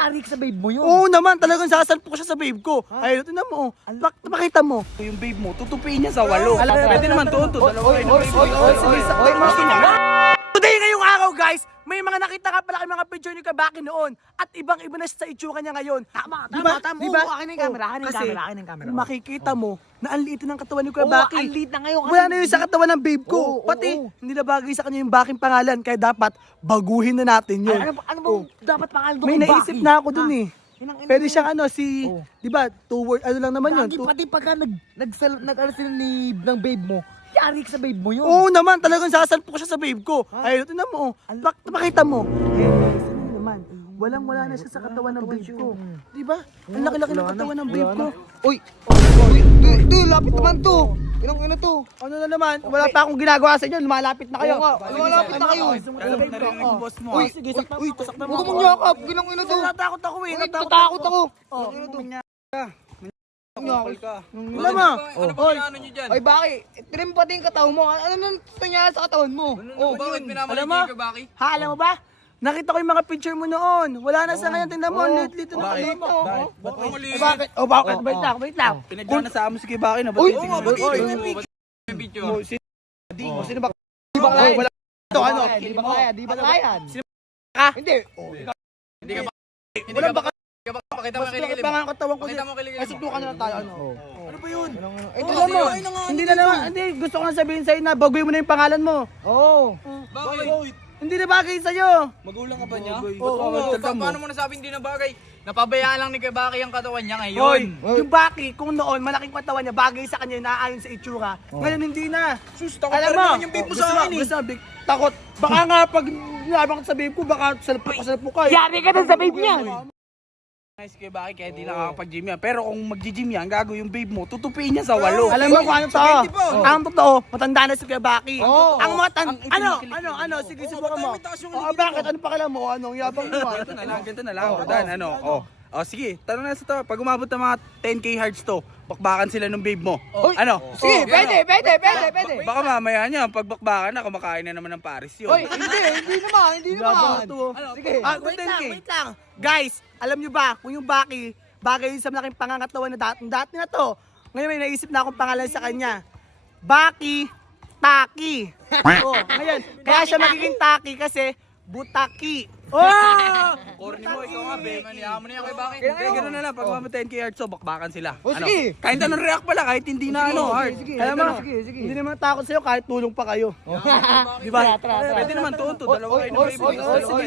Yari ka sa babe mo yun. Oo naman, talagang sasalpo ko siya sa babe ko. Ayun, ito na mo. Pakita mo. Yung babe mo, tutupiin niya sa 8. Pwede naman to, dalawa kayo ng babe. Today, ngayong araw guys, may mga nakita ka pala kay mga picture ni Kabaki noon at ibang-iba na siya sa itsura niya ngayon. Tama. Diba? Oo, akin na yung camera, Kasi akin na yung camera. makikita mo na ang liit ng katawan ni Oo, Kabaki. ang liit na ngayon. Wala na yun sa katawan ng babe ko. Oo, Pati, oo. hindi na bagay sa kanya yung Baking pangalan. Kaya dapat, baguhin na natin yun. Ano bang dapat pangalan doon May kay naisip Baki? na ako dun eh. Pwede siyang Oo. di ba, 2 word, ano lang naman yun. Lagi pati pagka nag-ano sila ni ng babe mo, yari ka sa babe mo yun. Oo naman, talagang sasalpo ko siya sa babe ko. Ayun, ito na mo. Pakita mo. Ayun naman. Wala na siya sa katawan ng babe ko. Di ba? Ang laki-laki ng katawan ng babe ko. Uy, lapit naman to. Ilang to? Ano na naman, wala pa akong ginagawa sa inyo, lumalapit na kayo. Oo nga, lumalapit na kayo. Narinig mo, boss mo. Uy, sige, sakta mo. Sakta mo. Huwag mong yakap, ilang to? Natakot ako eh. Natakot ako. Alam mo. Ano ba ano nyo dyan? Ay, Baki, trim pati yung katawan mo. Ano nang nangyari sa katawan mo? Oh, bakit minamali Alam mo? kayo kay Baki? Ha, alam mo ba? Nakita ko yung mga picture mo noon. Wala na sa ngayon, tingnan mo, lit-lit na Bakit? katawan mo. Ba't mo mali? Bakit? Oh, bakit? Wait lang. Pinagdaan na sa amo si kay Baki na. Uy, Ba't yung video? Sino ba? Di ba kaya? Wala ito, ano? Di ba kaya? Di ba kaya? Ka? Hindi. Hindi ka ba? Hindi ka ba? Pakita mo kilikili mo. Baka ang katawan ko Pakita mo kilikili Kasi mo. tukan na lang tayo, ano? Ano ba yun? Ito alam mo, hindi na naman, hindi, gusto ko na sabihin sa'yo na baguhin mo na yung pangalan mo. Oo. Bakit? Hindi na bagay sa'yo. Magulang ka ba niya? Oo, Paano mo nasabi hindi na bagay? Napabayaan lang ni kay Baki ang katawan niya Hoy, ngayon. yung Baki, kung noon malaking katawan niya, bagay sa kanya, naayon sa itsura. Ngayon hindi na. Sus, takot Alam pa rin mo, naman yung babe mo sa akin eh. gusto mo, takot. Baka nga pag nilabang sa babe ko, baka salpok ka. Yari ka na sa babe niya. Nice kay Baki kaya di nakakapag-gym yan. Pero kung mag-gym yan, gago yung babe mo, tutupiin niya sa 8. Alam mo kung ano to? Ang totoo, matanda na si Kuya Baki. Oo. Ang mga ano, sige, subukan mo. Bakit? Ano pa kala mo? Anong yabang mo? Ganito na lang, Rodan. Sige, tanong na sa to. Pag umabot ng mga 10k hearts to, bakbakan sila ng babe mo. Ano? Sige, pwede. Baka mamaya niya, pag bakbakan na, kumakain na naman ng Paris yun. Hoy, hindi naman. Sige. Wait lang. Guys, alam nyo ba, kung yung Baki, bagay yun sa malaking pangangatawan na dati na to. Ngayon may naisip na akong pangalan sa kanya. Baki Taki. Ngayon, kaya siya magiging Taki kasi Butaki. Oh! Corny mo, ikaw nga, babe. Maniyaman niya kay Baki. Hindi, gano'n na lang. Pag umabot 10k hearts to, bakbakan sila. Sige. Kahit anong react pala, kahit hindi na heart. Alam mo, hindi naman takot sa'yo kahit tulong pa kayo. Di ba? Pwede naman to, dalawa kayo ng babe. Sige,